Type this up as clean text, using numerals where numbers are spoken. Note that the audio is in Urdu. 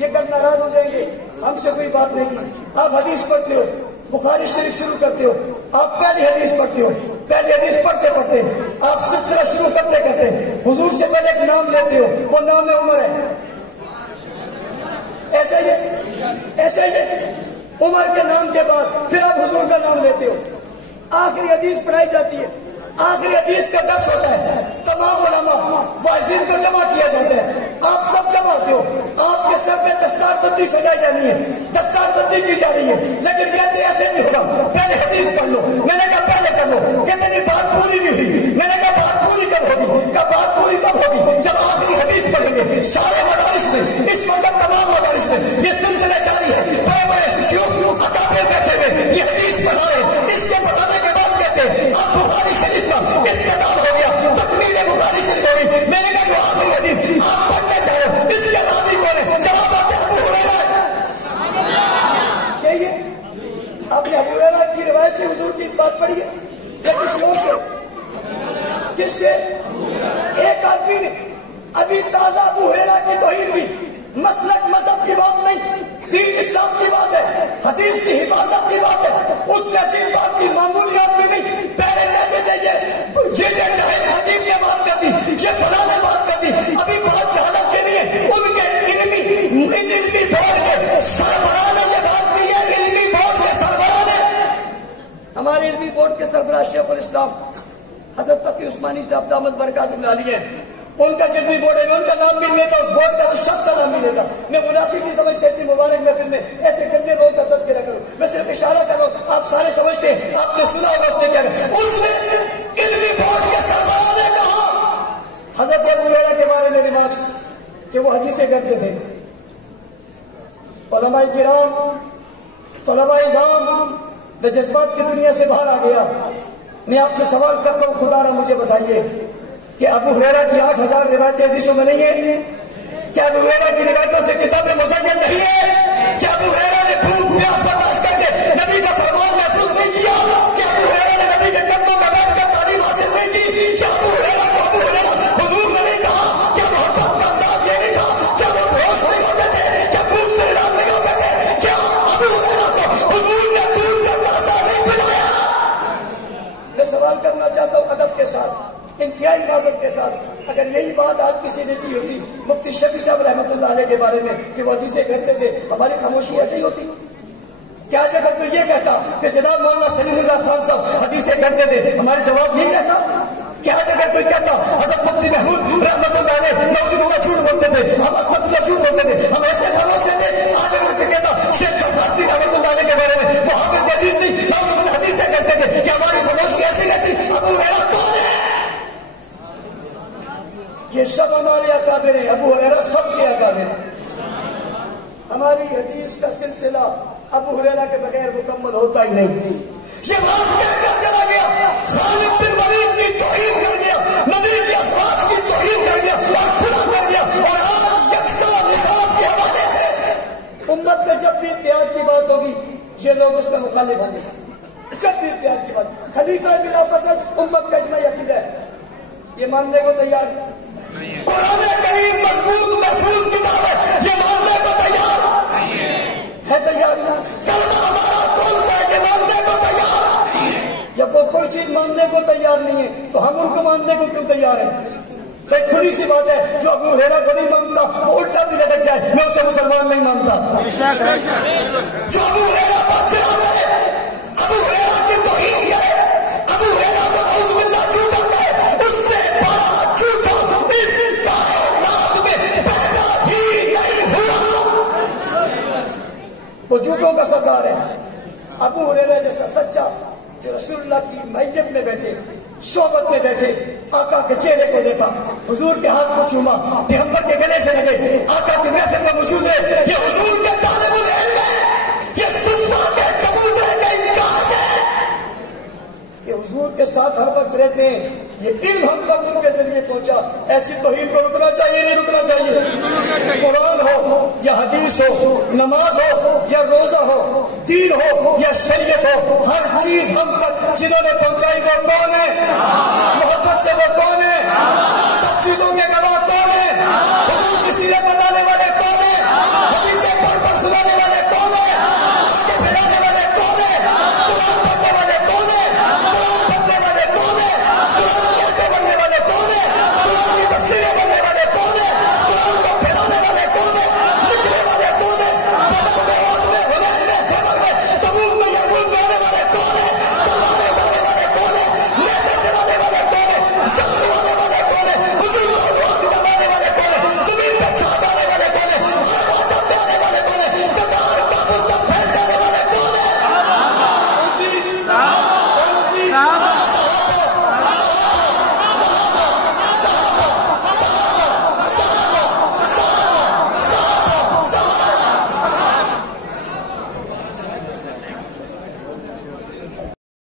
یہ کل ناراض ہو جائیں گے، ہم سے کوئی بات نہیں کی. آپ حدیث پڑھتے ہو، بخاری شریف شروع کرتے ہو، آپ پہلی حدیث پڑھتے ہو، پہلی حدیث پڑھتے پڑھتے آپ سلسلہ شروع کرتے کرتے حضور سے پہلے ایک نام لیتے ہو، وہ نام عمر ہے. ایسا ہی ہے. عمر کے نام کے بعد پھر آپ حضور کا نام لیتے ہو. آخری حدیث پڑھائی جاتی ہے، آخری حدیث کا درس ہوتا ہے، تمام علماء واعظین کو جمع کیا جاتا ہے، آپ سب جمع ہوتے ہو. آپ کے سر پہ دستار بندی سجائی جانی ہے، دستار بندی کی جا رہی ہے، لیکن کہتے ایسے نہیں ہوگا، پہلے حدیث پڑھ لو. میں نے کہا پہلے کر لو. کہتے نہیں بات پوری نہیں ہوئی. میں نے کہا بات پوری کب ہوگی؟ کہا بات پوری تب ہوگی جب آخری حدیث پڑھیں گے. سارے مدارس میں اس وقت تمام مدارس میں یہ سلسلہ جاری ہے. بڑے بڑے شیوخ اکابر بیٹھے ہوئے یہ حدیث پڑھا رہے. اس کے پڑھانے کے بعد کہتے ہیں اب بخاری شریف کا اختتام ہو گیا، تکمیل بخاری شریف ہو گئی. میں نے کہا جو آخری حدیث آپ پڑھنا چاہ رہے اس کے راضی کون ہے؟ جواب آتے ابو ہریرہ. چاہیے آپ نے ابو ہریرہ کی روایت سے حضور کی بات پڑھی ہے یا کسی اور سے؟ کس سے؟ ایک آدمی نے ابھی تازہ ابو ہریرہ کی توہین کی. مسلک مذہب کی بات نہیں، دین اسلام کی بات ہے، حدیث کی حفاظت کی بات ہے. اس نے عجیب بات کی، معمولیات میں نہیں. پہلے کہتے تھے یہ جاہل حکیم نے بات کر دی، یہ فلاں نے بات کر دی. ابھی بات جہالت کے لیے ان کے علمی بورڈ کے سربراہ نے یہ بات کی ہے. علمی بورڈ کے سربراہ نے، ہمارے علمی بورڈ کے سربراہ شیخ الاسلام حضرت تقی عثمانی صاحب دامت برکاتہ عالیہ ہیں. ان کا جتنی بورڈ ہے میں ان کا نام بھی لیتا، اس بورڈ کا اس شخص کا نام بھی لیتا. میں مناسب نہیں سمجھتے اتنی مبارک محفل میں ایسے گندے لوگوں کا تذکرہ کروں. میں صرف اشارہ کر رہا ہوں، آپ سارے سمجھتے ہیں، آپ نے سنا ہوگا. اس نے کیا کہا؟ اس نے علمی بورڈ کے سربراہ نے کہا حضرت ابو ہریرہ کے بارے میں ریمارکس کہ وہ حدیثیں کرتے تھے. علماء کرام، طلباء اعظام، میں جذبات کی دنیا سے باہر آ گیا. میں آپ سے سوال کرتا ہوں، خدا را مجھے بتائیے کہ ابو ہریرہ کی 8000 روایتیں حدیثوں میں نہیں ہیں؟ کیا ابو ہریرہ کی روایتوں سے کتاب مزین نہیں ہے؟ کیا ابو ہریرہ نے بھوک پیاس برداشت کر کے نبی کا فرمان محفوظ نہیں کیا؟ کیا ابو ہریرہ نے نبی کے قدموں میں بیٹھ کر تعلیم حاصل نہیں کی؟ کیا ابو ہریرہ کو ابو ہریرہ حضور نے نہیں کہا؟ کیا محبت کا انداز یہ نہیں تھا؟ کیا وہ بہوش نہیں ہوتے تھے؟ کیا بھوک سے نڈال نہیں ہوتے تھے؟ کیا ابو ہریرہ کو حضور نے دودھ کا کاسا نہیں پلایا؟ میں سوال کرنا چاہتا ہوں ادب کے ساتھ، انتہائی معذرت کے ساتھ. اگر یہی بات آج کسی نے کی ہوتی مفتی شفیع صاحب رحمۃ اللہ علیہ کے بارے میں کہ وہ حدیثیں کرتے تھے، ہماری خاموشی ایسے ہی ہوتی؟ کیا جگہ کوئی یہ کہتا کہ جناب مولانا سلیم اللہ خان صاحب حدیثیں کرتے تھے، ہمارے جواب نہیں رہتا؟ کیا جگہ کوئی کہتا حضرت مفتی محمود رحمۃ اللہ علیہ نوز اللہ جھوٹ بولتے تھے، ہم استغفر اللہ جھوٹ بولتے تھے، ہم ایسے خاموش تھے؟ آج اگر کوئی کہتا شیخ غزالی رحمۃ اللہ علیہ کے بارے میں وہ حافظ حدیث نہیں نوز اللہ حدیثیں کرتے تھے، کیا ہماری خاموشی ایسی رہتی؟ ابو ہریرہ کون ہے؟ یہ سب ہمارے اکابر ہیں. ابو ہریرہ سب کے اکابر ہیں. ہماری حدیث کا سلسلہ ابو ہریرہ کے بغیر مکمل ہوتا ہی نہیں. یہ بات کہہ کر چلا گیا، خالد بن ولید کی توہین کر گیا، نبی کی ازواج کی توہین کر گیا اور کھلا کر گیا. اور آج یکساں نصاب کے حوالے سے امت میں جب بھی اتحاد کی بات ہوگی یہ لوگ اس میں مخالف ہوں گے. جب بھی اتحاد کی بات، خلیفہ بلا فصل امت کا اجماعی عقیدہ ہے، یہ ماننے کو تیار. قرآن کریم مضبوط محفوظ کتاب ہے، یہ ماننے کو تیار ہے. تیار کلمہ ہمارا کون سا ہے؟ یہ ماننے کو تیار. جب وہ کوئی چیز ماننے کو تیار نہیں ہے تو ہم ان کو ماننے کو کیوں تیار ہیں؟ ایک کھلی سی بات ہے، جو ابو ہریرہ کو نہیں مانتا وہ الٹا بھی لٹک جائے، میں اسے مسلمان نہیں مانتا. جو ابو ہریرہ پر چڑھا کرے، ابو ہریرہ کی توہین کرے، ابو ہریرہ کو نعوذ باللہ جھوٹا کہے، اس سے بڑا جھوٹا اس کائنات میں پیدا ہی نہیں ہوا. وہ جھوٹوں کا سردار ہے. ابو ہریرہ جیسا سچا جو رسول اللہ کی میت میں بیٹھے، صحبت میں بیٹھے، آقا کے چہرے کو دیکھا، حضور کے ہاتھ کو چوما، پیغمبر کے گلے سے لگے، آقا کے محفل میں موجود رہے، یہ حضور کے طالب العلم ہے، یہ سلسلہ کے چبوترے کا انچارج ہے، یہ حضور کے ساتھ ہر وقت رہتے ہیں. یہ علم ہم تک ان کے ذریعے پہنچا. ایسی توہین کو رکنا چاہیے نہیں رکنا چاہیے؟ قرآن ہو یا حدیث ہو، نماز ہو یا روزہ ہو، دین ہو یا شریعت ہو، ہر چیز ہم تک جنہوں نے پہنچائی وہ کون ہے؟